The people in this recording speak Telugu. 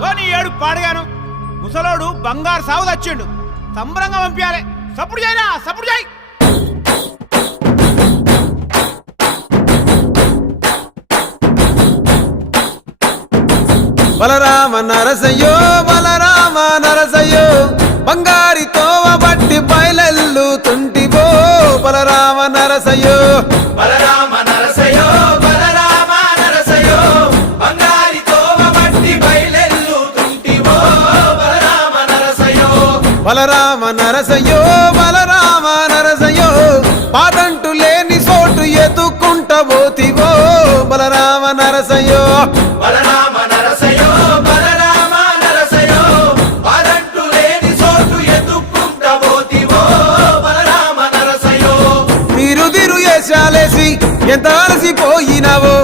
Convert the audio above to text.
ఓ నీ ఏడు పాడగాను ముసలోడు బంగారు సాగు తెచ్చిండు సంబరంగా పంపించాలి సప్పుడు చేయరా సప్పుడు చేయి బలరామ నరసయ్యో బలరామ నరసయ్యో బంగారి తోవ బట్టి బయలెల్లుతుంటివో బలరామ నరసయ్యో బలరామ నరసయ్యో బలరామ నరసయ్యో బంగారి తోవ బట్టి బయలెల్లుతుంటివో బలరామ నరసయ్యో బలరామ నరసయ్యో బలరామ నరసయ్యో పాదంటు లేని చోటు ఎత్తుకుంటబోతివో బలరామ నరసయ్యో బలరామ నరసయ్యో బలరామ నరసయ్యో పాదంటు లేని చోటు ఎత్తుకుంటబోతివో బలరామ నరసయ్యో తిరు తిరు వేషాలేసి ఎంత అలసిపోయినావో